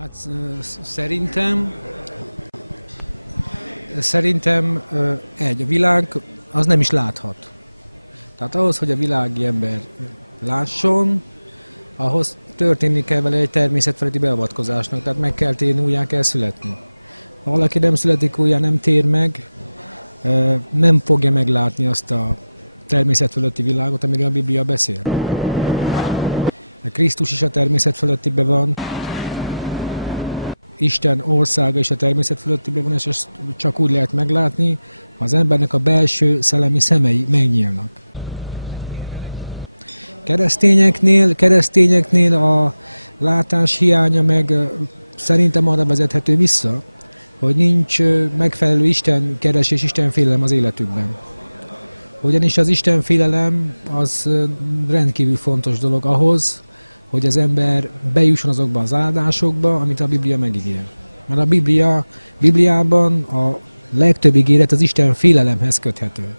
Hát szerintem a világ az nem is láthat. Tehát ahhoz, hogy a világi ember lásson, ahhoz történni kell vele egy természetfeletti beavatkozásnak, tehát meg kell térni, újjá kell születni. Ha valaki nem születik újjá, nem tér meg, nem fogja meglátni azt a természet fölötti világot, amiről a Biblia beszél. A Krisztus is a természet fölöttibe van, Isten országa is a természet fölöttibe van, és ezt csak úgy lehet meglátni, ha az embernek a belső szellemi szemei megnyílnak. Keresztényeknél a látás hiánya meg szerintem arra vezethető vissza, hogy nincs megfelelő Isten keresés, Isten félelem az életükben. Ugyanis az Isten félelem az rendkívül fontos dolog ahhoz, hogy az ember bejusson azokba az áldásokba, amit a Biblia megígér. Mert a Bibliában a legtöbb ígéret az Isten félelemhez köthető.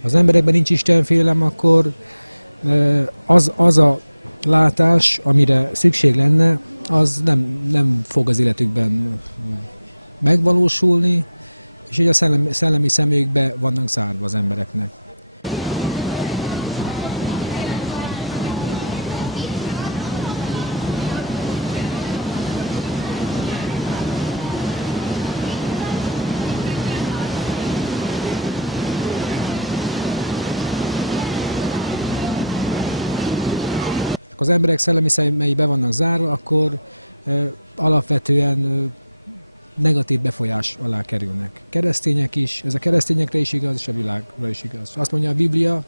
Ha az emberekben nincs Isten félelem, akkor az a látás, amire szükség lenne, az nem fog az életükben megvalósulni, és így a szellemi személyükbe vannak zárva az embereknek. Ha az emberek szellemi szemei be vannak zárva, akkor alapvetően negatív befolyás alá kerülnek. Keresztények is, ez a keresztényekre is igaz, és a világra is igaz. Azt mondja a Biblia,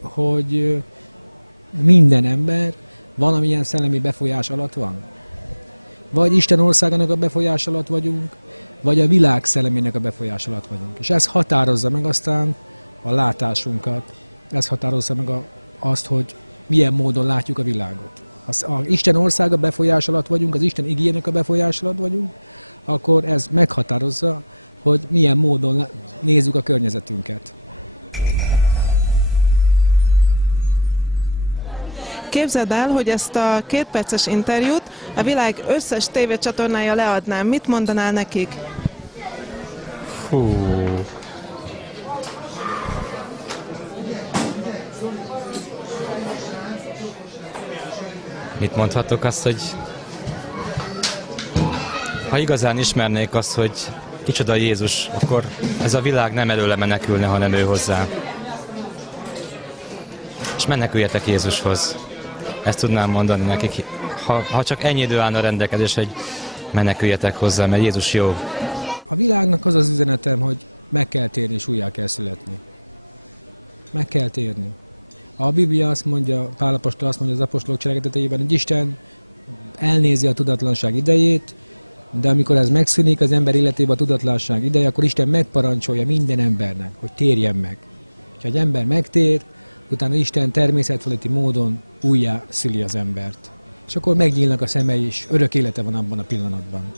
hogy minden ember valamilyen szellemi befolyás alatt van. Vagy Isten országának a befolyás alatt vagyunk, vagy a világ szellemének a befolyás alatt vagyunk. És ez határozza meg aztán a látásunkat, ez határozza meg azt, hogy milyen módon látjuk a világot. Ha Isten országa befolyás alatt vagyunk, az Isten igének a befolyás alatt vagyunk, akkor ez meghatározza, hogy milyen módon nézzük a környezetünket. Képzeld el, hogy ezt a 2 perces interjút a világ összes tévécsatornája leadná. Mit mondanál nekik? Hú. Mit mondhatok azt, hogy ha igazán ismernék azt, hogy kicsoda Jézus, akkor ez a világ nem előle menekülne, hanem ő hozzá. És meneküljetek Jézushoz. Ezt tudnám mondani nekik, ha csak ennyi idő állna rendelkezés, hogy meneküljetek hozzá, mert Jézus jó. A világnak az az üzenetem, hogy meg kell térni és újjá kell születni. Meg kell térni. A Biblia azt mondja, Pál apostol azt mondja az apostolok cselekedeteiben, hogy Isten elnézi a tudatlanság idejét, de amikor ez megszűnik az ember életében a tudatlanság ideje, akkor Isten megparancsolja minden embernek, hogy térjen meg. És ha egy ember megtér, utána Isten természetfeletti módon újjá szüli az embert. És akkor megnyílnak a szemei is, örök élete van abban a pillanatban.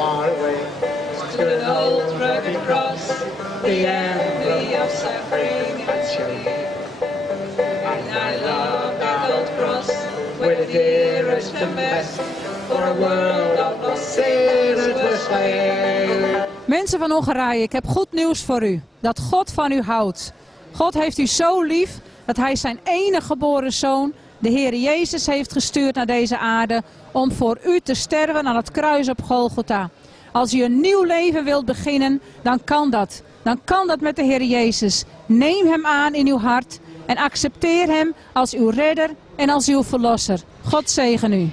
Far away to an old rugged cross, the envy of suffering and shame. And I love that old cross, where the dearest and best, for a world of lost sinners were slain. Mensen van Hongarije, ik heb goed nieuws voor u. Dat God van u houdt. God heeft u zo lief dat hij zijn enige geboren zoon, de Heer Jezus, heeft gestuurd naar deze aarde om voor u te sterven aan het kruis op Golgotha. Als u een nieuw leven wilt beginnen, dan kan dat. dan kan dat met de Heer Jezus. Neem hem aan in uw hart en accepteer hem als uw redder en als uw verlosser. God zegen u.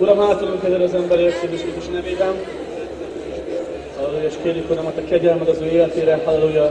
Uram, átadunk ezzel az emberért Jézus Krisztus nevében. Halleluja, és kérjük, Uram, a te kegyelmed az ő életére. Halleluja.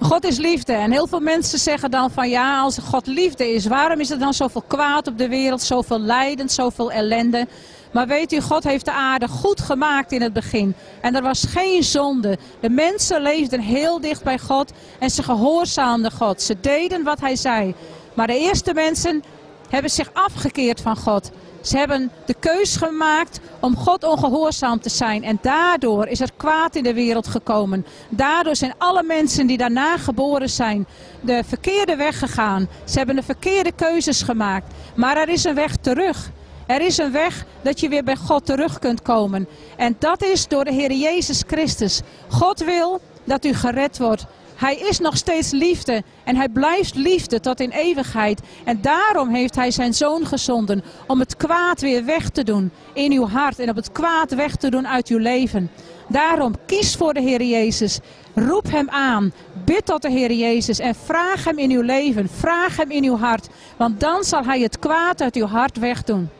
God is liefde en heel veel mensen zeggen dan van ja, als God liefde is, waarom is er dan zoveel kwaad op de wereld, zoveel lijden, zoveel ellende? Maar weet u, God heeft de aarde goed gemaakt in het begin en er was geen zonde. De mensen leefden heel dicht bij God en ze gehoorzaamden God. Ze deden wat hij zei. Maar de eerste mensen hebben zich afgekeerd van God. Ze hebben de keus gemaakt om God ongehoorzaam te zijn. En daardoor is er kwaad in de wereld gekomen. Daardoor zijn alle mensen die daarna geboren zijn de verkeerde weg gegaan. Ze hebben de verkeerde keuzes gemaakt. Maar er is een weg terug. Er is een weg dat je weer bij God terug kunt komen. En dat is door de Heer Jezus Christus. God wil dat u gered wordt. Hij is nog steeds liefde en hij blijft liefde tot in eeuwigheid. En daarom heeft hij zijn zoon gezonden om het kwaad weer weg te doen in uw hart en om het kwaad weg te doen uit uw leven. Daarom kies voor de Heer Jezus. Roep hem aan. Bid tot de Heer Jezus en vraag hem in uw leven. Vraag hem in uw hart. Want dan zal hij het kwaad uit uw hart wegdoen.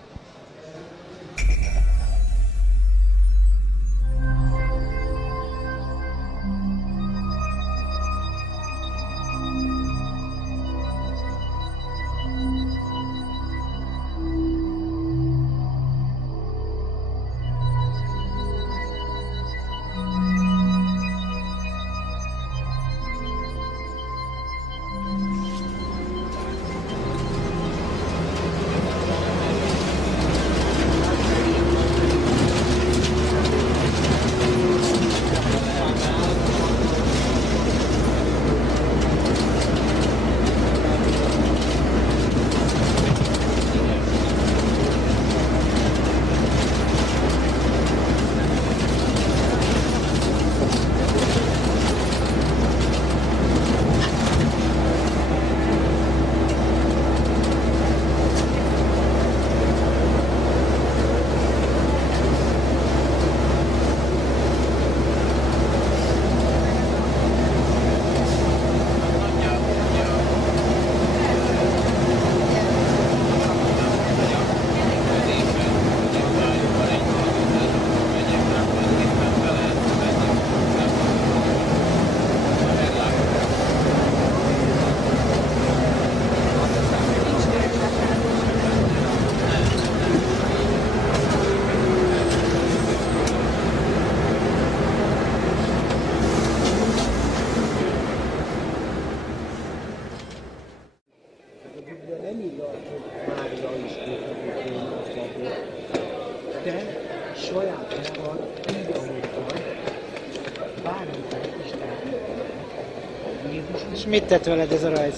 És mit tett veled ez a rajz?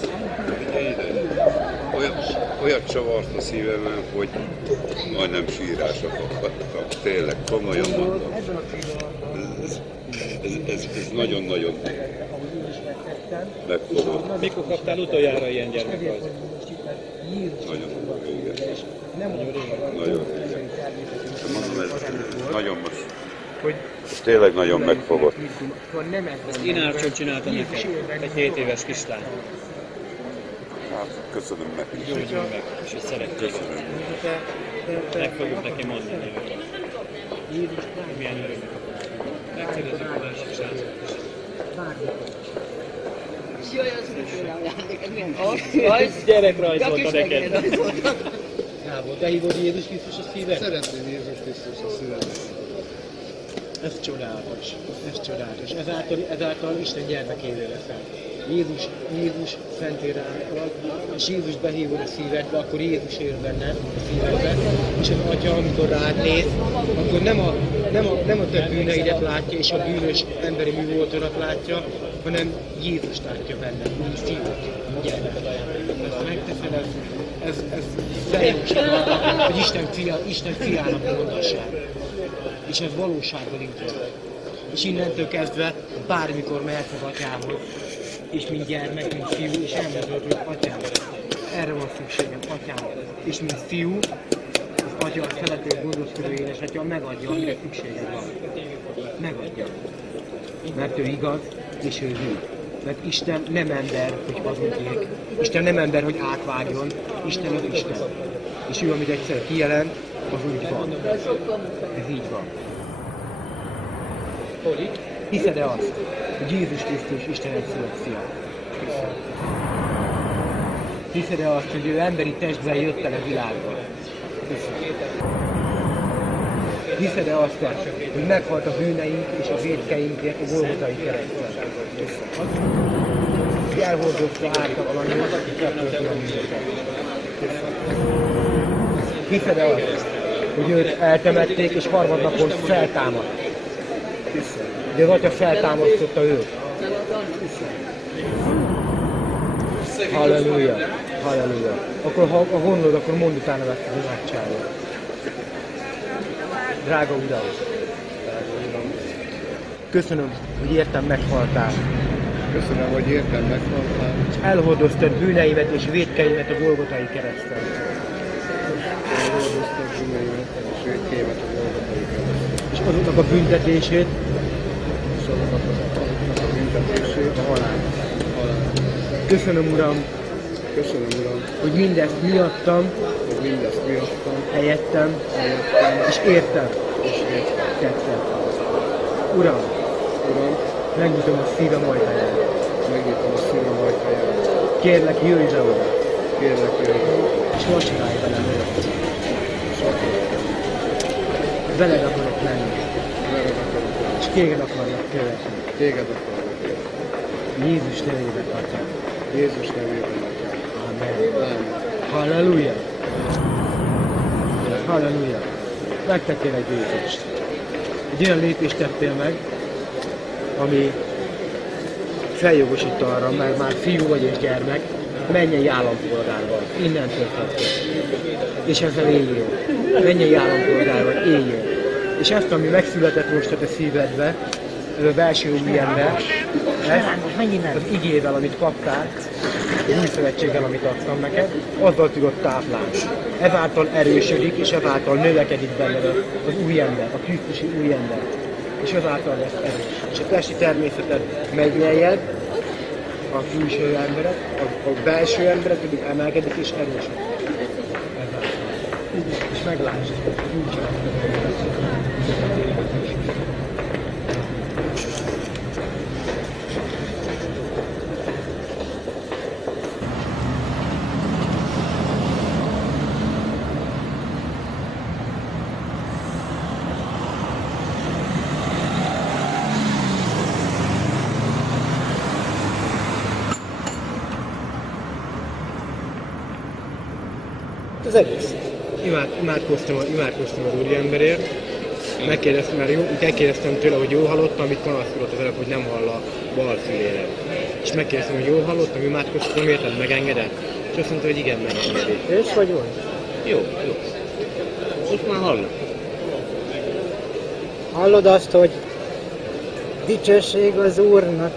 Olyat csavart a szívemen, hogy majdnem sírásra kaptam. Tényleg, komolyan mondom. Ez nagyon-nagyon megfogott. Mikor kaptál utoljára ilyen gyermekrajzot? Nagyon régen. Nem Nagyon régen. Mondom, ez nagyon most tényleg nagyon megfogott. Ezt Inárcsot csinálta nekem, egy 7 éves kislány. Hát, köszönöm neki. Gyógyulj meg, és ezt szeretjük. Meg fogjuk neki mondani. Milyen örömet kapott. Megkérdezzük a másik srácot is. Jaj, az mit csinálják? Az gyerekrajzolta neked. Gábor, te hívod Jézus Krisztus a szíved? Szeretném Jézus Krisztus a szívedbe. Ez csodálatos. Ez csodálatos. Ezáltal Isten gyermekévé leszel. Jézus szentére által, és Jézus behívod a szívedbe, akkor Jézus él benned a szívedbe, és az Atya, amikor rád néz, akkor nem a te bűneidet látja, és a bűnös emberi mi voltodat látja, hanem Jézust látja benned, úgy szívod, gyermeked ajándékot. Ezt megteszed, ez szerelmesed arra, hogy Isten fiának mondassál. És ez valóságban így van. És innentől kezdve bármikor mehetsz az Atyához, és mint gyermek, mint fiú, és elmondod, hogy Atyám, erre van szükségem, Atyám. És mint fiú, az Atya, a szerető, gondoskodó édesatya megadja, amire szükséged van. Megadja. Mert ő igaz, és ő hű. Mert Isten nem ember, hogy hazudjék. Isten nem ember, hogy átvágjon. Isten az Isten. És ő, amit egyszer kijelent, az úgy van. Ez így van. Hiszed-e azt, hogy Jézus Krisztus Isten egyszülött fia? Hiszed-e azt, hogy ő emberi testben jött el a világba? Hiszed-e azt, hogy meghalt a bűneink és a vétkeinkért a Golgotai kereszten? Elhordozta ártatlanul, aki feltölti a bűnöket. Hiszed-e azt, hogy őt eltemették és harmadnapon feltámadt? De az Atya feltámasztotta őt. Halleluja, halleluja. Akkor ha gondolod, akkor mondd utána ezt az imádságot. Drága Uram, köszönöm, hogy értem meghaltál. Köszönöm, hogy értem meghaltál. És elhordoztad bűneimet és vétkeimet a Golgotai kereszten. Elhordoztad bűneimet és vétkeimet a Golgotai kereszten. És azoknak a büntetését, a büntetését, a halál. Köszönöm, Uram, hogy mindezt miattam, helyettem, és értem, tettem. Uram, megnyitom a szívem ajtaját. Kérlek, jöjj ide, Uram. És vacsorálj velem, Uram. Veled akarok menni. És téged akarnak követni. Jézus nevében, Atyám. Amen. Halleluja. Halleluja. Megtettél egy lépést. Egy olyan lépést tettél meg, ami feljogosít arra, mert már fiú vagy és gyermek, mennyei állampolgár vagy, innentől kezdve. És ezzel éljél. Mennyei állampolgár vagy, éljél. És ezt, ami megszületett most a te szívedbe, ez a belső új ember, az igével, amit kaptál, az új szövetséggel, amit adtam neked, azzal tudod táplálni. Ezáltal erősödik, és ezáltal növekedik benned az új ember, a krisztusi új ember. És ezáltal lesz erős. És a testi természeted megy lejjebb, a külső embered, a belső embered pedig emelkedik és erősödik. Ezáltal. És meglásd, hogy úgy csinálod. Az egész. Imádkoztam az úriemberért, megkérdeztem tőle, hogy jól hallottam, amit panaszkodott az előbb, hogy nem hall a bal fülére. És megkérdeztem, hogy jól hallottam, imádkoztam, érted, megengedett? És azt mondta, hogy igen, megengedi. És vagy van? Jó. Most már hallom. Hallod azt, hogy dicsőség az Úrnak?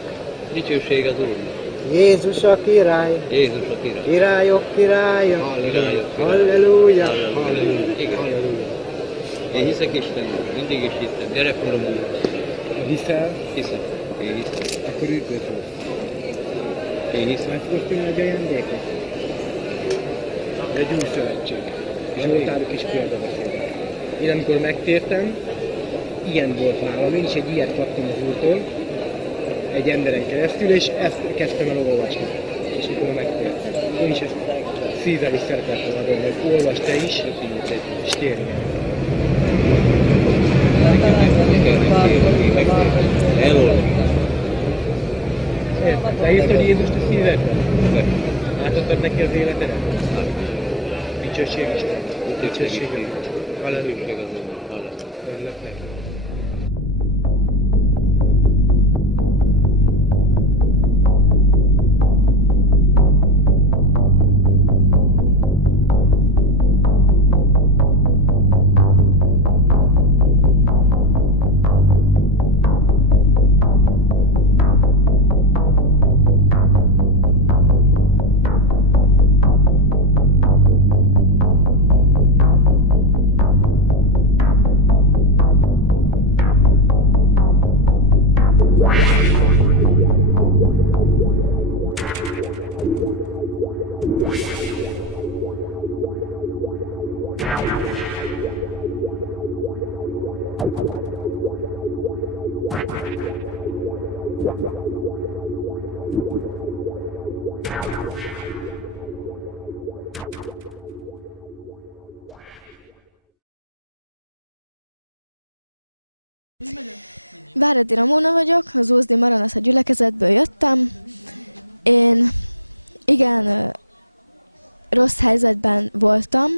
Dicsőség az Úrnak. Jézus a király, Jézus a király. királyok királya, Királyok királya. halleluja, Halleluja. Igen. halleluja. Én hiszek Istenben, mindig is hittem. Gyerekkoromban Hiszel, hiszem. Én hiszem. akkor üdvözlöm. Én hiszem. Már fogtunk nagy ajándékot? Egy új szövetség. Zsoltárok is példabeszélnek. Én amikor megtértem, ilyen volt nálam, én is egy ilyet kaptam az Úrtól, egy emberen keresztül, és ezt kezdtem el olvasni. És mikor megtértem. Én is ezt szívvel is szeretettem adni, hogy olvasd te is, és térj el. Érted? Leírtad Jézust a szívedben? Átadtad neki az életedet? Dicsőség Isten. Dicsőség. Halleluja. Örülök neki. Váradi Ramona vagyok, az Ózdi Maranatha gyülekezetből jöttem. Én igen rossz helyzetben voltam.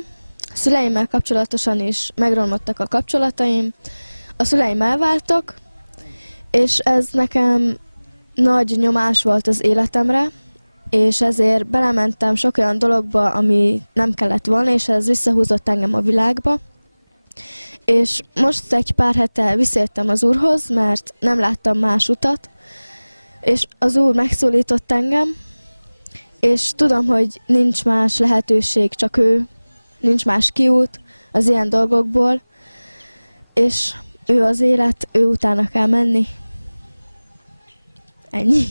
Szüleimmel kapcsolatosan is megromlottak a kapcsolataim. A szüleim elváltak, és ez nekem nagy nyomás volt az életemre, és ezért belementem sok olyan dologba, ami nem kellett volna, és ez visszahúzott engem a világba. És most egy pár hete visszajöttem az Úrhoz, mert nem láttam más utat, és az Úr megszólított engem, és tudom, hogy nincs más lehetőség, csak ő, nincs más kiút az ilyen dolgokból, és ő az élet, ő utána kell menni. Ennyi.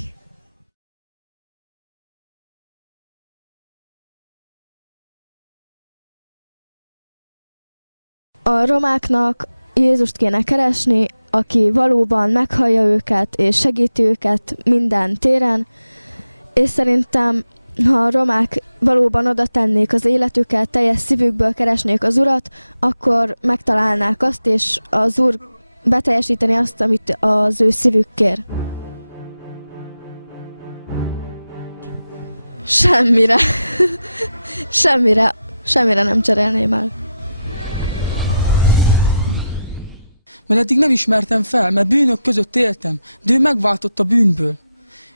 A romáknak Jézust kéne keresni, aki valóban meghallja őket és segíti őket minden téren, és szerintem, ha a romák valóban oda tennék az életüket, teljes szívükből keresnék az Urat, akkor megtalálnák azt, és az Úr beteljesíteni azt, amit az ő szívük kér. Semmire. Semmire nem cserélném el. Mert eddig nem ismertem fel, mert bűnök között éltem, de ő megváltott a bűnből.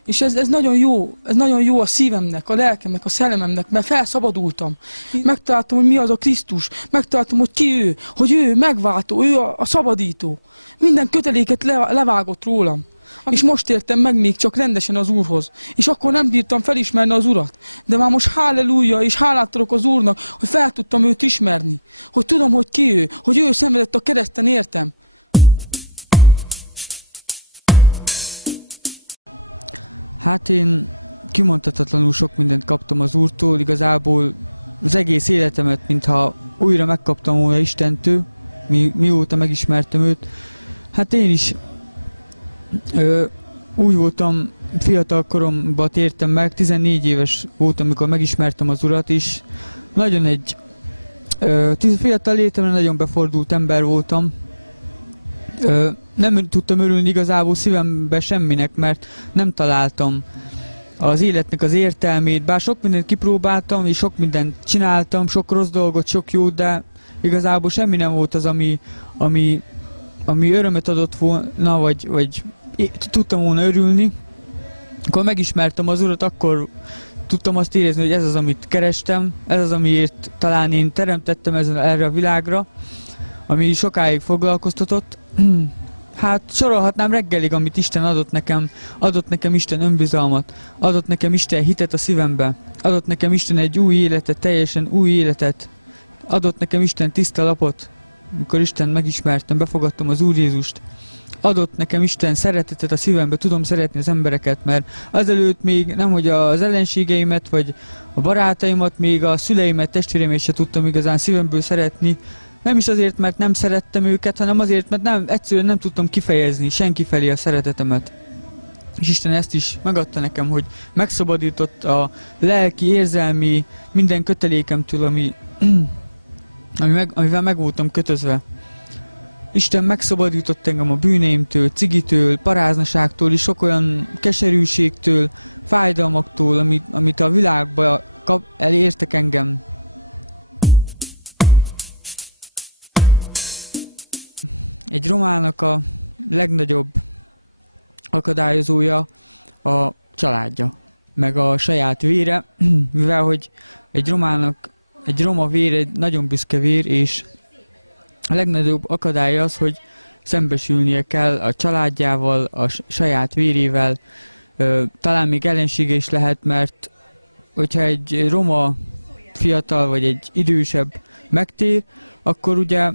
És ez nagyon jó a szívemnek, a lelkemnek, a szellememnek, mert felszabadultam. Megtaláltam, hogy mi az a Krisztus, megtaláltam, hogy ki ő, hogy ő megváltó, ő a szabadító. Minden köteléket levágott rólam. És most értem meg még csak rendesen az Úrhoz. És akkor nem bírtam felismerni az Urat. De már most halleluja, és hálát adok az Úrnak, hogy fel tudtam őt ismerni. Hogy tudom, hogy ki ő, hogy ő szenvedett a kereszten, értem. Hát én kimondhatatlanul sok mindent kaptam az Úrtól, igazából az egész életemet, mintha újra megkaptam volna Istentől, mióta megismertem őt. Hát én is úgy voltam, fiatal koromban tértem meg, 14 éves voltam, amikor megismertem az Urat, és nagyon fiatal létemre nagyon befordult ember voltam. Nem tudtam örülni igazából szívembe semminek, mert nem találtam az életnek az értelmét, bár sok mindent kipróbáltam, és sok mindent csináltam, sok rossz dolgot, sok jót, de igazából semmi nem volt az, ami örömet adott volna, vagy tudtam volna örülni. Amikor megismertem az Urat, akkor tudtam azt érezni, hogy ez az, amit kerestem, ez az, amiért talán én teremtettem erre a világra, ami sokáig foglalkoztatott. Hát sorolhatnám reggelig, amit Isten adott nekem Isten önbizalmat, adott nekem Isten hitet a szívembe, adott nekem Isten egy új életet, teljesen új életet, adott nekem Isten tiszta lapot, amikor Isten megismertem, befogadtam az Úr Jézust, adott nekem Isten szeretetet a szívembe, tudom szeretni az embereket, mert azelőtt még nemhogy az ellenségeimet, vagy a barátaimat, még a szüleimet, testvéreimet se tudtam igazán szívemből szeretni. Nem is azért, mert nem szerettem őket, hanem azért, mert egyszerűen nem tudtam kifejezni senki felé a szeretetemet. És Isten ezt is megadta nekem, hogy megszabadított a lelki, érzelmi, minden kötelékemtől, amivel meg voltam kötözve. Isten megszabadított engem a bűneimtől, cigitől, paráznaságtól és sok olyan keserűségtől, fájdalmaktól, amit a világba elértek engem. Egy romának a legnagyobb akadályozója a családja, meg a saját vére, mivel hogy egy roma vér egy nagyon büszke vér, és a legnagyobb akadály az, hogy szembesülnie kell a családjával, a saját vérével, talán még ellensége is lehet, mert hogyha egy roma fiatal vagy egy idősebb megtér, akkor ugye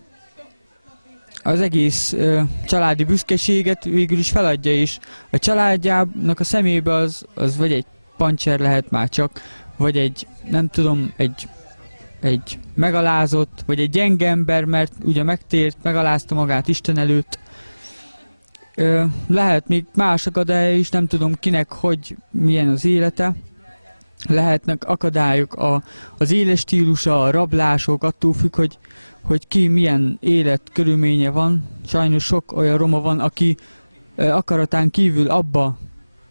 az egész családi büszkeséget végül is feladja, és a családjának a szemébe az vagy egy pancser lehet már csak, vagy egy, nem tudom, egy megalázott, vagy egy gyenge ember, mert ugye megtért, megalázta magát Isten előtt. Lehet még más akadálya is, nem tudom kinek, hogy milyen az élete. Lehetnek akadályok az életstílusa, a rablások, attól függ, hogy ki milyen életkörülménye van. Sajnos sok olyan roma van, aki akaratán kívül abba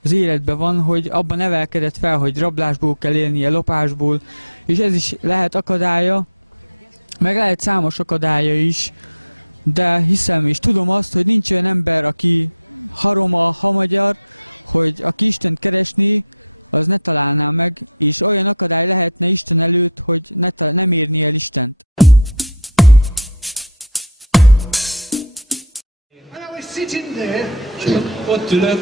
az életben van, hogy abban nevelkedett fel, hogy rablásból kell élnie, lopásból, és ez is lehet akadálya, meg lehet számos akadálya is, de hiszem és tudom azt, hogy nincs olyan ember, aki ha roma, ha magyar, hogy aki Istent keresni, az ne találná meg, és olyan akadály lehetne Isten előtt, hogy nem érni el Istent. Ott ülök,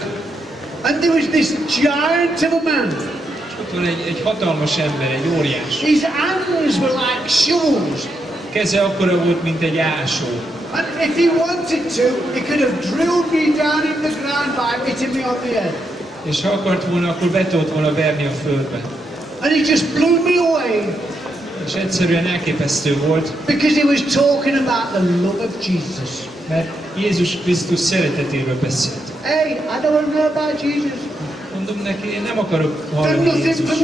and there was this giant of a man. Ott van egy hatalmas ember, egy óriás. His hands were like shovels. Keze akkora volt, mint egy ásó. And if he wanted to, he could have drilled me down in the ground by hitting me on the head. És ha akart volna, akkor be tudott volna verni a földbe. And he just blew me away. És egyszerűen elképesztő volt. Because he was talking about the love of Jesus. Mert Jézus Krisztus szeretetéről beszélt. Hey, I don't know about Jesus. Mondom neki, én nem akarok hallani Jézusról.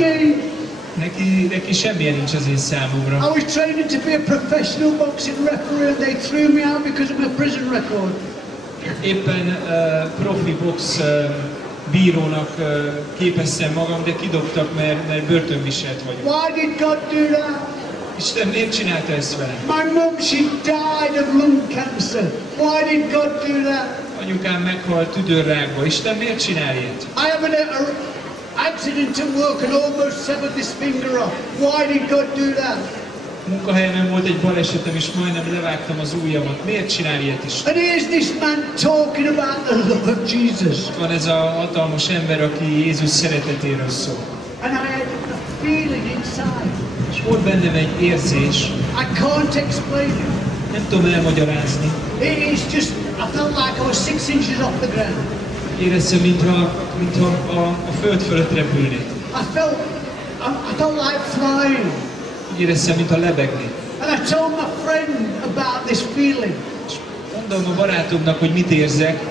Neki semmilyen nincs az én számomra. I was training to be a professional boxing referee and they threw me out because of my prison record. Éppen profi box bírónak képeztem magam, de kidobtak, mert börtönviselt vagyok. Why did God do that? Isten miért csinálta ezt velem? My mom, she died of lung cancer. Why did God do that? Anyukám meghalt tüdőrákba. Isten miért csinál ilyet? I have an accident at work and almost severed this finger off. Why did God do that? Munkahelyemen volt egy balesetem, és majdnem levágtam az ujjamat. Miért csinál ilyet is? And here's this man talking about the love of Jesus. Van ez a hatalmas ember, aki Jézus szeretetéről szól. And I had a feeling inside. És volt bennem egy érzés. I can't explain it. Nem tudom elmagyarázni. It's just, I felt like I was 6 inches off the ground. Éreztem, mintha a föld fölött repülnék. I felt like flying. Éreztem, mintha lebegnék. And I told my friend about this feeling. Mondom a barátomnak, hogy mit érzek.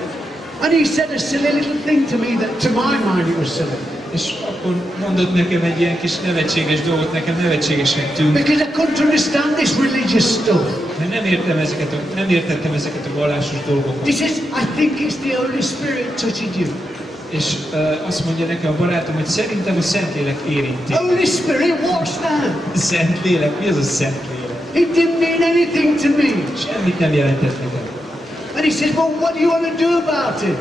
And he said a silly little thing to me that to my mind it was silly. És akkor mondott nekem egy ilyen kis nevetséges dolgot, nekem nevetségesen tűnt. Because I couldn't understand this religious stuff. Nem értettem ezeket a vallásos dolgokat. He says, I think it's the Holy Spirit touching you. És azt mondja nekem a barátom, hogy szerintem a Szentlélek érinti. Holy Spirit, what's that? Szentlélek? Mi az a Szentlélek? It didn't mean anything to me. Semmit nem jelentett nekem. And he says, well, what do you want to do about it?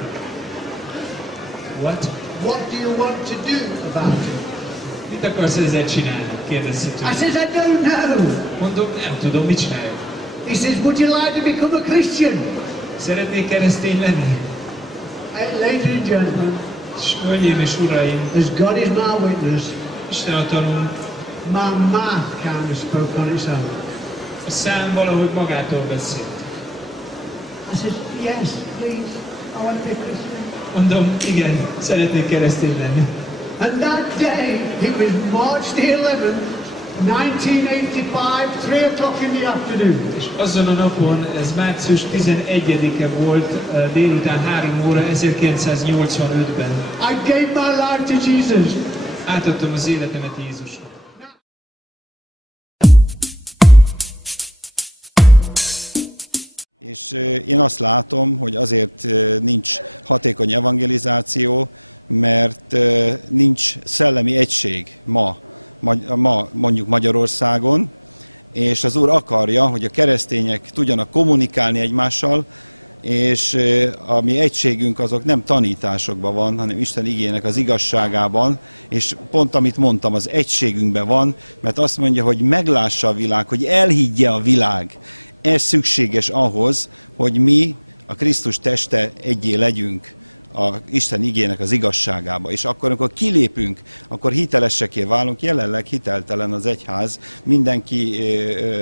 What? What do you want to do about it? Mit akarsz ezzel csinálni? Kérdezi tőle. I says, I don't know. Mondom, nem tudom, mit csináljuk. He says, would you like to become a Christian? Szeretnék keresztény lenni? Ladies and gentlemen, hölgyeim és uraim, as God is my witness, Isten a tanul, my mouth kind of spoke on its own. a szám valahogy magától beszélt. I said, yes, please, I want to be Christian. Mondom, igen, szeretnék keresztény lenni. And that day, it was March the 11th, 1985, 3 o'clock in the afternoon. És azon a napon, ez március 11-e volt, délután 3 óra 1985-ben. I gave my life to Jesus. Átadtam az életemet Jézusnak. És én azt látom, hogy azért nincs hatékony evangelizáció, mert nincs szellemi egység ma mondjuk Magyarországon, és az Úr akarja, hogy a keresztények tudjanak kommunikálni egymással, és a mi egységünk azok nem tanításokban van, hanem Isten igének az igazságában, és pont amit mondtam, az egységünkben van, mert azt mondja, hogy meglássa a világ, hogy elhiggye a világ. Ez szükséges ahhoz, hogy mi, a Krisztus teste egyé legyünk a Isten igének az igazságába. És akkor, amikor kilépünk, akkor hitelesekké válunk. Jelenleg hiteltelen az egyház. Mindenki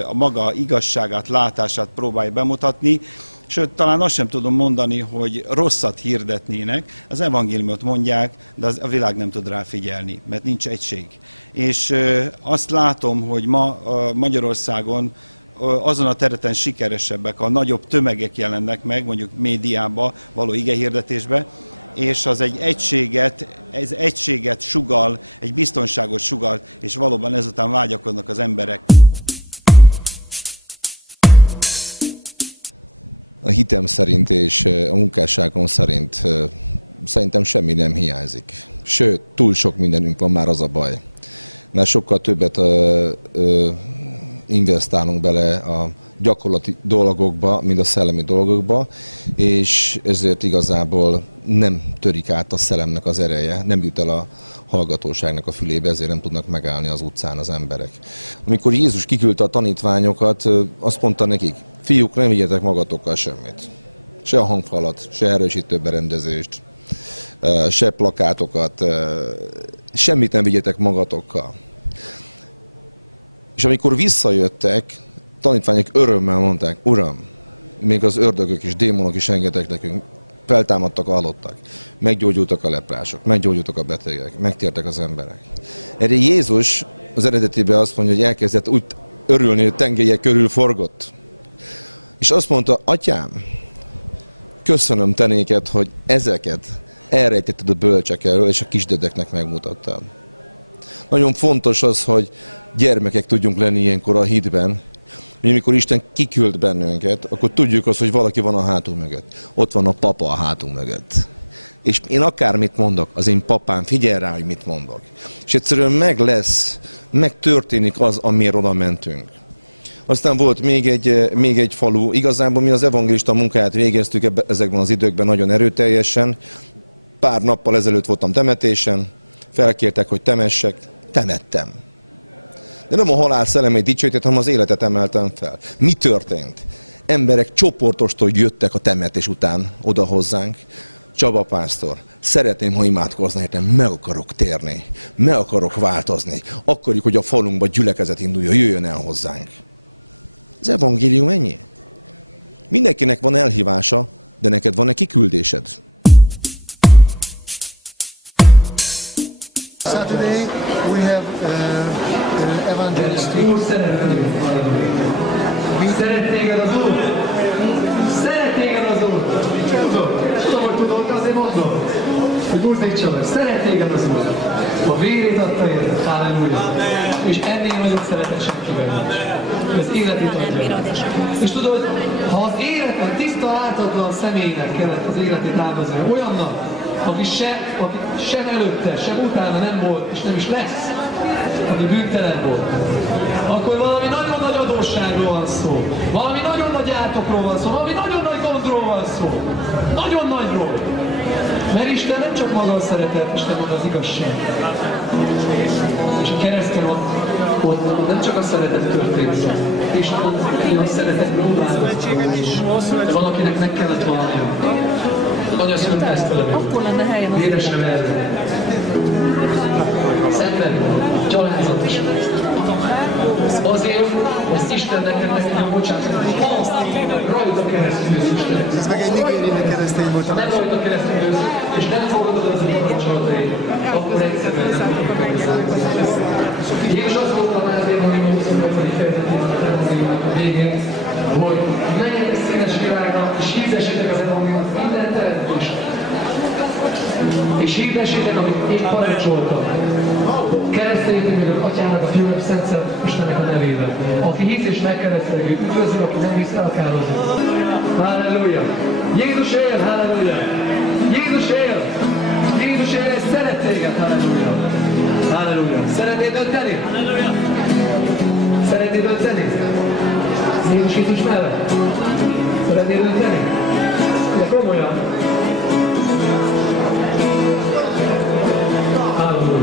a maga igazságát, látását próbálja bemutatni, sőt, talán azt sem tudom mondani, hogy rosszat hirdetnének, az evangéliumot mondják, de a világ nem tud rá figyelni, mert nincs egység. És azt látom, hogy ma Magyarországon azon a területen sikeresebbek, a nagyobb tömegek jelennek meg, mondjuk médiába, való igehirdetésbe, és az egy egységet sugall, egy biztonságot sugall, és valóban ezután vágyakoznak az emberek. A hitem szerint és a munkásságom szerint szerintem semmi nem hiányzik. Sőt, túl sok mindenünk van, már az a baj. Mert sokkal többet investálunk bele a gyakorlati dolgokba, mint a szellemi dolgokba, és ezért igazából nem törik át a szellemnek az ereje, nem jut el a hallgatóságnak a fülébe, ezért nem tudnak megállni az utcán az emberek. Amikor Jézus kiküldte a tanítványokat, azt mondta nekik, fiúk, nem vigyetek magatokkal semmit. Se a hangfalat, se erősítő berendezést, se plakátokat, semmit nem vigyetek magatokkal. És amikor visszajöttek, tanítványok örömmel mondták, Uram, még az ördögök és démonok is engedtek nekünk, feltámadtak a halottak, meggyógyultak a leprások, meggyógyultak a betegek, megtértek az emberek. Erre Jézus az eredetében azt mondja, hogy elkezdett úgy örülni, hogy tengelyek körül forgott. És azt mondta, Atyám, köszönöm te néked, hogy ezeket elrejtetted a bölcsek elől, és a kisdedeknek megmutattad. Nagyon fontos az, hogy gyermekek tudjunk lenni ilyenkor a hitben, hogy amikor Isten kiküld bennünket, akkor tudjuk azt, hogy valaki van a hátunk mögött. Ott van a papa a hátunk mögött. És én akármit mondok, az én papám figyel rá, hogy mit mondok. És egyszerűen megtörténik az, amiért oda mentünk. Aztán volt még egy falu, igazából mi az evangélista munkáját végeztük ezekben az időkben nagyon erőteljesen. Pár nappal ezelőtt voltam temetésen, felkértek, hogy temessek, temettem. De nem a halál szellemét dicsőített, hanem az életet emeltem fel. Mi történt? Emberek csoportostól jöttek a temetés után oda hozzánk. Csaba pásztor, szeretném, ha imádkozna, értem, meg akarok térni, meg akarok változni. Akarjuk, hogy a falunkba gyülekezet induljon, jöjjön el hozzánk. Az evangélium ennyi. Mindenkinek van elhívása, de neked van-e kiküldésed? Saturday we have evangelistic Szeret téged az Úr! Szeret téged az Úr! Tudom, hogy tudok, azért mondom, hogy buzdítsanak. Szeret téged az Úr! A vérét adta érte, halleluja! És ennél nagyobb szeretet senkivel nincs. Az életét adja. És tudod, ha az életben tiszta ártatlan személynek kellett az életét áldozni, olyannak, aki sem előtte, sem utána nem volt, és nem is lesz, aki bűntelen volt, akkor valami nagyon nagy adósságról van szó, valami nagyon nagy átokról van szó, valami nagyon nagy gondról van szó, nagyon nagyról. Mert Isten nem csak maga a szeretet, Isten maga az igazság. És a kereszten ott ott nem csak a szeretet történt, Isten a szeretetből odaáldozta, de valakinek meg kellett valnia. Anya szülte ezt a levet. Véresre verve. Szenvedve. Gyalázatosan. Azért, hogy Isten neked a bocsánatot. Ha rajta keresztül jössz Isten. Ha nem rajta keresztül jössz, és nem fogadod az a parancsolatait, akkor egyszerűen nem fogjuk megözni. Jézus azt mondta már az Evangélium 28. fejezetében a végén, hogy menjetek színes világra, és hirdessétek az Evangéliumot minden teremtést. És hirdessétek, amit én parancsoltam. Kereszteljétek meg az Atyának, a Fiúnak, Szent Istennek a nevében. Aki hisz és megkeresztelik, üdvözlöm, aki nem hisz, elkározott. Halleluja! Jézus él, halleluja! Jézus él! Jézus él, és szeret téged, halleluja! Halleluja! Szeretnél dönteni? Halleluja! Szeretnél dönteni? Jézus Krisztus mellett? Szeretnél dönteni? De komolyan! Halleluja!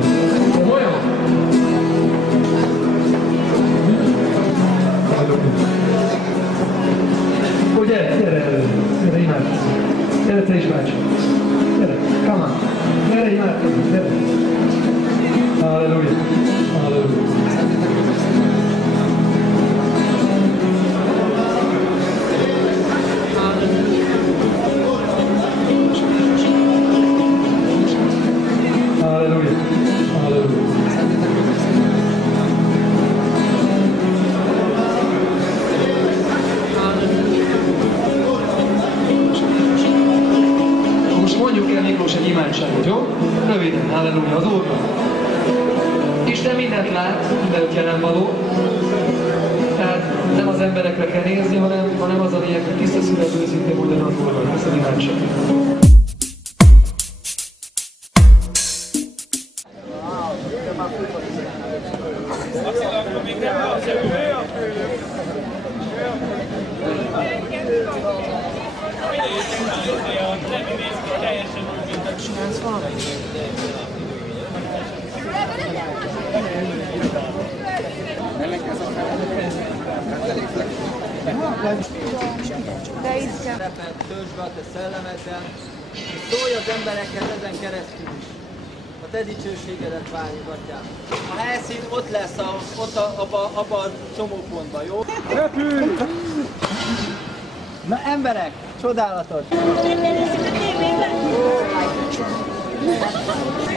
Komolyan? Akkor gyere elő, gyere imádkozni. Gyere te is bácsi. Gyere, come on. Gyere imádkozni, gyere. Halleluja, halleluja. Halleluja, halleluja. Most mondjuk el Miklós egy imádságot, jó? Röviden, halleluja, az Úrnak. Isten mindent lát, mindent jelen való. Tehát nem az emberekre kell nézni, hanem az a lényeg, hogy tiszta születő őszintén ugyanaz Úrnak. Ez az imádság. Töltsd be a te szellemeddel, és szólj az emberekhez ezen keresztül is. A te dicsőségedet várjuk, Atyám. A helyszín ott lesz, abba a csomópontban, jó? Na emberek, csodálatos!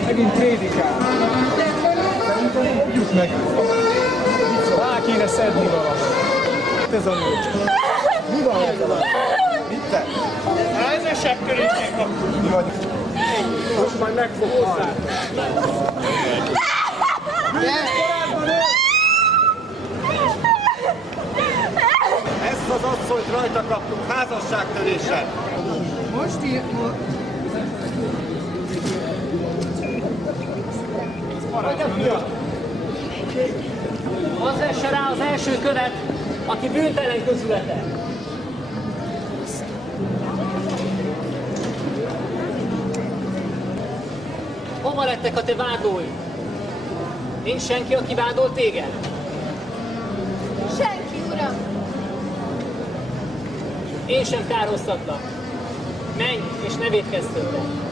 Megint prédikál. Rá kéne szedni valamit. Ez a nő. Mi van ez a? Ez a seppkörétség kaptunk. Most majd meg fog halni. Ezt az asszonyt rajta kaptunk házasságtöréssel. Most írtunk. Az esse rá az első követ, aki bűntelen közülete. Hova lettek a te vádlóid? Nincs senki, aki vádol téged? Senki, Uram! Én sem károztatlak. Menj és ne vétkezz többet.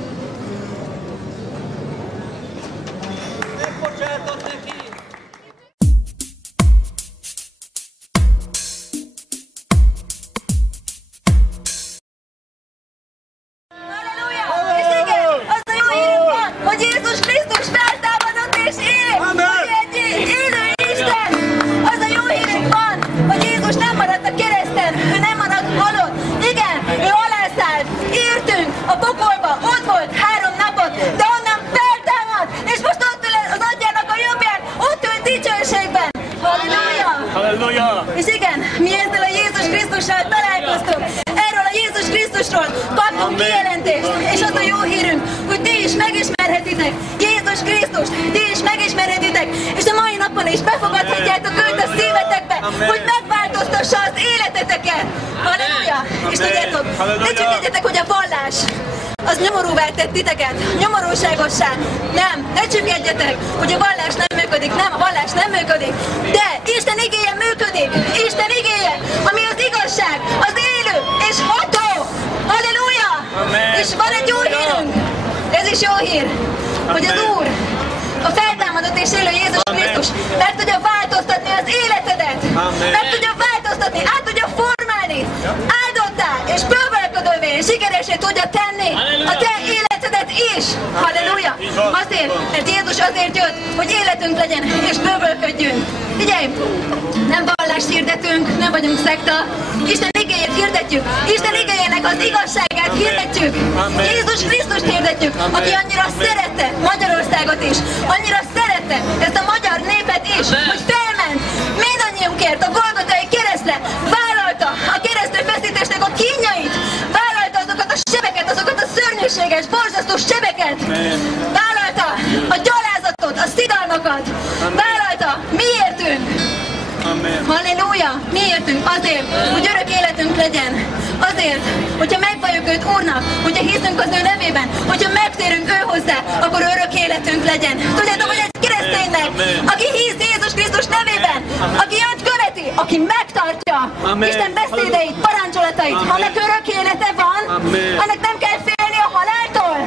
És igen, mi ezzel a Jézus Krisztussal találkoztunk. Erről a Jézus Krisztusról kaptunk kijelentést. És az a jó hírünk, hogy ti is megismerhetitek Jézus Krisztust, ti is megismerhetitek, és a mai napon is befogadhatjátok őt a szívetekbe, hogy megváltoztassa az életeteket. Halleluja! És tudjátok, ne csüggedjetek, hogy a vallás az nyomorúvá tett titeket, nyomorúságossá. Nem, ne csüggedjetek, hogy a vallás nem működik, nem, a vallás nem működik, de Isten igéje működik, Isten igéje, ami az igazság, az élő és ható. Halleluja! És van egy jó hírünk, ez is jó hír, hogy az Úr, a feltámadott és élő Jézus Krisztus meg tudja változtatni az életedet, meg tudja változtatni, át tudja formálni, áldottá és bővölködővé, sikeresé tudja tenni a te életedet is. Halleluja! Azért, mert Jézus azért jött, hogy életünk legyen és bővölködjünk. Figyelj! Nem vallást hirdetünk, nem vagyunk szekta, Isten igéjét hirdetjük, Isten igéjének az igazságát hirdetjük, Jézus Krisztust hirdetjük, aki annyira szerette Magyarországot is, annyira szerette ezt a magyar népet is, hogy felment mindannyiunkért a Golgotai keresztre, vállalta a keresztre feszítésnek a kínjait, vállalta azokat a sebeket, azokat a szörnyűséges, borzasztó sebeket, vállalta a gyalázatot, a szidalmakat, vállalta miértünk. Halleluja! Miértünk? Azért, hogy örök életünk legyen. Azért, hogyha megvalljuk őt Úrnak, hogyha hiszünk az ő nevében, hogyha megtérünk ő hozzá, akkor örök életünk legyen. Tudjátok, hogy egy kereszténynek, aki hisz Jézus Krisztus nevében, aki őt követi, aki megtartja Isten beszédeit, parancsolatait, annak örök élete van, annak nem kell félni a haláltól.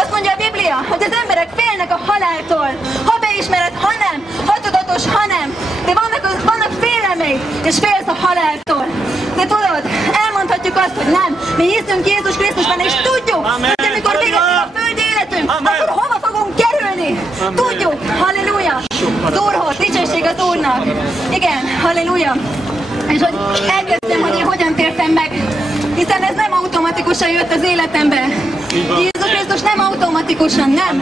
Azt mondja a Biblia, hogy az emberek félnek a haláltól. Ha beismered, ha nem, ha tudatos, ha nem. De vannak félelmei, és félsz a haláltól. De tudod, elmondhatjuk azt, hogy nem. Mi hiszünk Jézus Krisztusban, és tudjuk, hogy amikor véget ér a földi életünk, akkor hova fogunk kerülni? Tudjuk, halleluja, az Úrhoz, dicsőség az Úrnak. Igen, halleluja. És hogy elkezdtem, hogy én hogyan tértem meg. Hiszen ez nem automatikusan jött az életembe. Jézus Krisztus nem automatikusan, nem.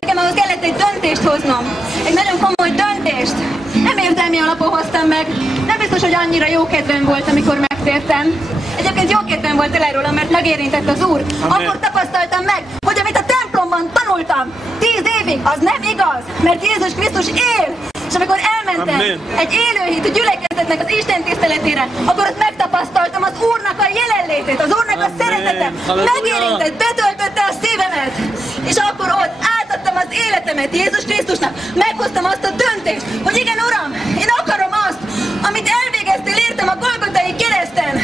Nekem ahhoz kellett egy döntést hoznom. Egy nagyon komoly döntést. Nem érzelmi alapon hoztam meg. Nem biztos, hogy annyira jó kedvem volt, amikor megtértem. Egyébként jó kedvem volt el róla, mert megérintett az Úr. Akkor tapasztaltam meg, hogy amit a templomban tanultam 10 évig, az nem igaz. Mert Jézus Krisztus él. És amikor elmentem egy élőhitű gyülekezetnek az Isten tiszteletére, akkor ott megtapasztaltam az Úrnak a jelenlétét, az Úrnak a szeretete, megérintett, betöltötte a szívemet. És akkor ott átadtam az életemet Jézus Krisztusnak, meghoztam azt a döntést, hogy igen, Uram, én akarom azt, amit elvégeztél értem a Golgotai kereszten.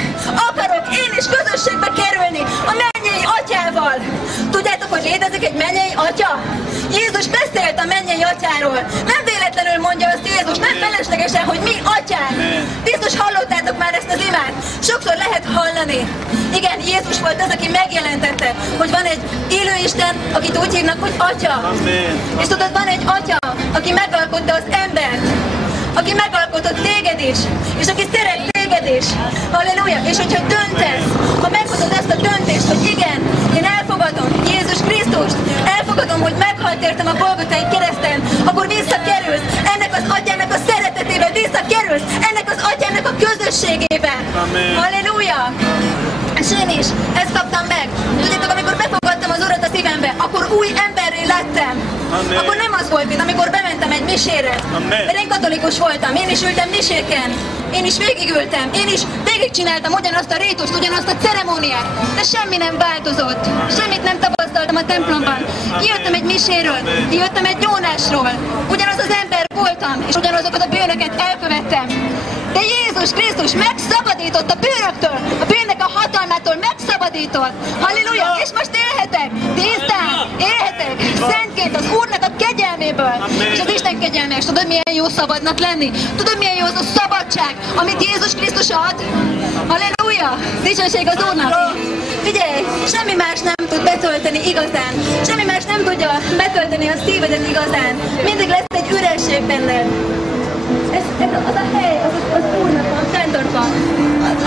Akarok én is közösségbe kerülni a mennyei atyával. Tudjátok, hogy létezik egy mennyei atya? Jézus beszélt a mennyei atyáról. Nem véletlenül mondja azt Jézus, nem feleslegesen, hogy mi atyák. Biztos hallottátok már ezt az imát. Sokszor lehet hallani. Igen, Jézus volt az, aki megjelentette, hogy van egy élő Isten, akit úgy hívnak, hogy atya. És tudod, van egy atya, aki megalkotta az embert, aki megalkotott téged is, és aki szeret téged is. Halleluja! És hogyha döntesz, ha meghozod ezt a döntést, hogy igen, én elfogadom Jézus Krisztust, elfogadom, hogy meghalt értem a Golgotai kereszten, akkor visszakerülsz ennek az atyának a szeretetébe, visszakerülsz ennek az atyának a közösségébe. Halleluja! És én is ezt kaptam meg. Tudjátok, amikor befogadtam az Urat a szívembe, akkor új emberré lettem. Akkor nem az volt, mint amikor bementem egy misére. Mert én katolikus voltam, én is ültem miséken. Én is végigültem, én is végigcsináltam ugyanazt a ritust, ugyanazt a ceremóniát. De semmi nem változott. Semmit nem tapasztaltam a templomban. Kijöttem egy miséről, kijöttem egy gyónásról. Ugyanaz az ember voltam, és ugyanazokat a bűnöket elkövettem. De Jézus Krisztus megszabadított a bűnöktől, a bűnnek a hatalmától megszabadított. Halleluja! És most élhetek, tisztán, élhetek, szentként az Úrnak a kegyelméből. És az Isten kegyelme, és tudod, milyen jó szabadnak lenni? Tudod, milyen jó az a szabadság, amit Jézus Krisztus ad? Halleluja! Dicsőség az Úrnak! Figyelj, semmi más nem tud betölteni igazán. Semmi más nem tudja betölteni a szívedet igazán. Mindig lesz egy üresség benned. Ez az a hely, az Úrnak van fenntartva.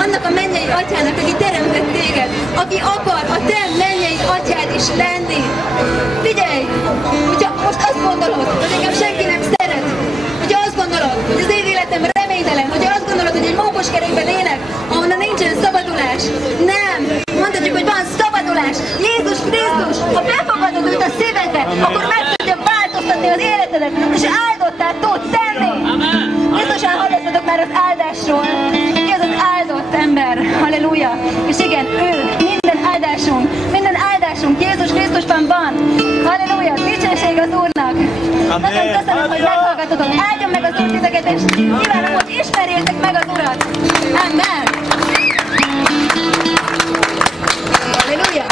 Annak a mennyei atyának, aki teremtett téged, aki akar a te mennyei atyád is lenni. Figyelj, hogyha most azt gondolod, hogy engem senki nem szeret, hogyha azt gondolod, hogy az én életem reménytelen, hogyha azt gondolod, hogy egy mókuskerékben élek, ahonnan nincsen szabadulás. Nem! Mondhatjuk, hogy van szabadulás. Jézus Krisztus, ha befogadod őt a szívedbe, akkor meg tudja változtatni az életedet, és áldottá tud tenni. Biztosan hallottatok már az áldásról. Ki az az áldott ember? Halleluja! És igen, ő, minden áldásunk Krisztusban van. Halleluja! Dicsőség az Úrnak! Amen! Köszönöm, hogy meghallgatotok. Áldjon meg az Úr titeket, és kívánom, hogy ismerjétek meg az Urat. Amen! Halleluja!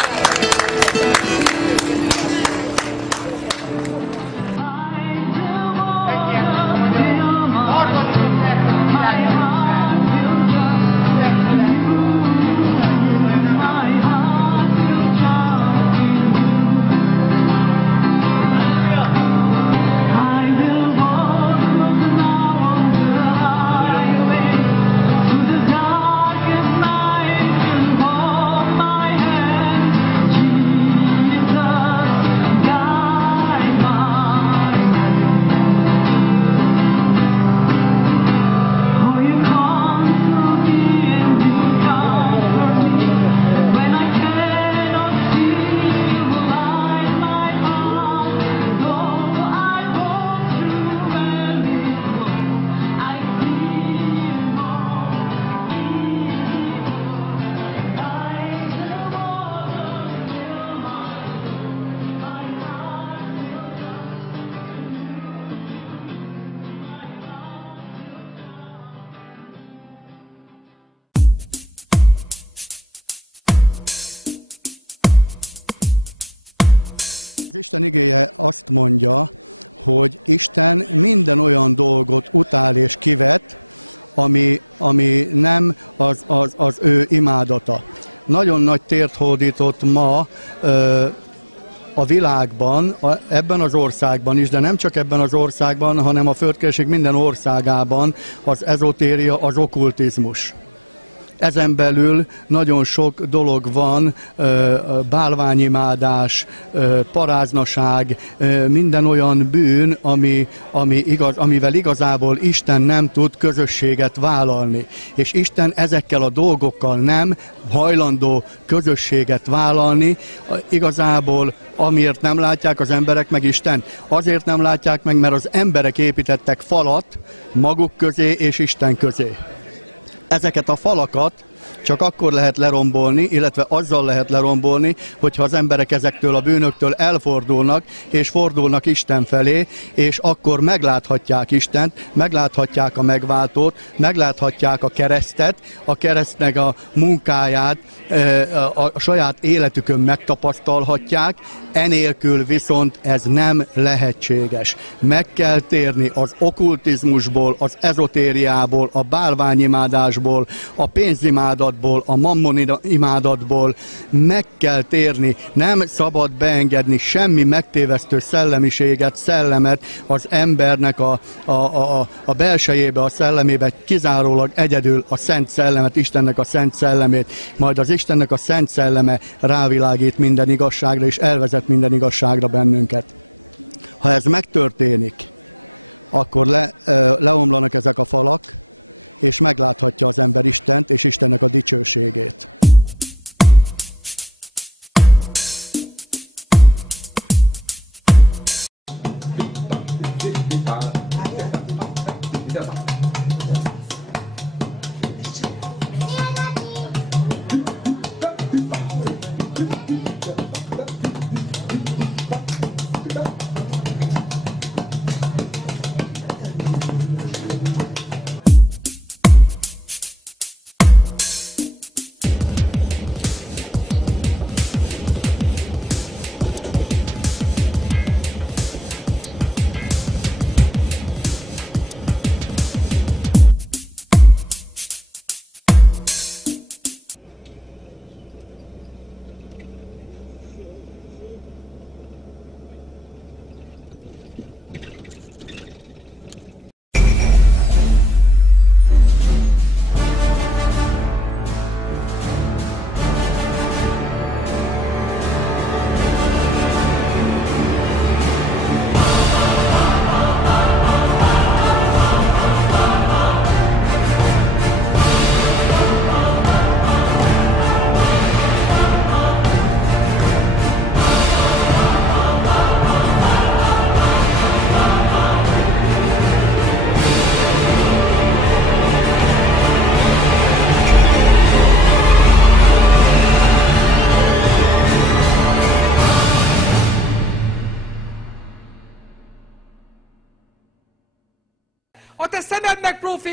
Az Isten igéje azt mondja, hogy Isten minden olyan dolgot utál és kivet, ami nem az ő imádata. Nagyon nagy tért hódított ma a világban, ebben az országban is, de nem csak ebben az országban, hanem a földkérség minden országában az ezotéria, az okkultizmus. Ezen belül nagyon sok dolog van, bálványimádás, paráznaság, minden olyan bűn, amivel igazából Isten nem tud közösséget vállalni. És Isten ezekkel a dolgokkal nem hajlandó közösséget vállalni, igazából amiért nem látják az emberek meg Isten. Azért nem látják meg, mert az emberek építettek falat maguk közé és Isten közé. Ezeket a falakat csak akkor lehet lerombolni, illetve azzal lehet lerombolni, hogyha az emberek ezektől a bűnöktől elfordulnak, és fordulnak Isten felé, és akkor megláthatják Istent, megláthatják a megváltót, megláthatják a keresztet, a keresztnek a munkáját, a saját életükön megtapasztalhatják, enélkül viszont ez nem lehetséges. Meg kell térni az okkultizmusból, az ezotériából, a bálványimádásból, a pénzimádatból, a mammonimádatból, meg kell térni, nem szabad beengedni semmi megtévesztő szellemiséget, szellemet az embernek a belsejébe, a szellemébe, kizárólag egyedül a Szent Szellemet, Istennek a Szent Szellemét, majd az Istennek a Szent Szelleme rávilágít minden igazságra, és elvezet minden igazságra bennünket. Ha ez megtörténik, akkor leomlanak ezek a falak, és megláthatja az ember Istent és Istennek a dicsőségét.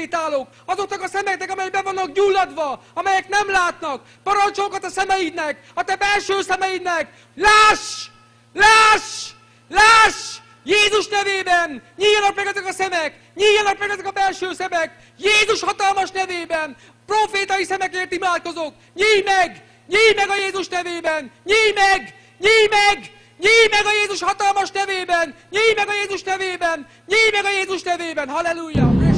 profétálok azoknak a szemeknek, amelyek be vannak gyulladva, amelyek nem látnak. Parancsolok a szemeidnek, a te belső szemeidnek. Láss! Láss! Láss! Jézus nevében! Nyíljanak meg ezek a szemek! Nyíljanak meg ezek a belső szemek! Jézus hatalmas nevében! Profétai szemekért imádkozok! Nyíj meg! Nyíj meg a Jézus nevében! Nyíj meg! Nyíj meg! Nyíj meg a Jézus hatalmas nevében! Nyíj meg a Jézus nevében! Nyíj meg a Jézus nevében! Halleluja!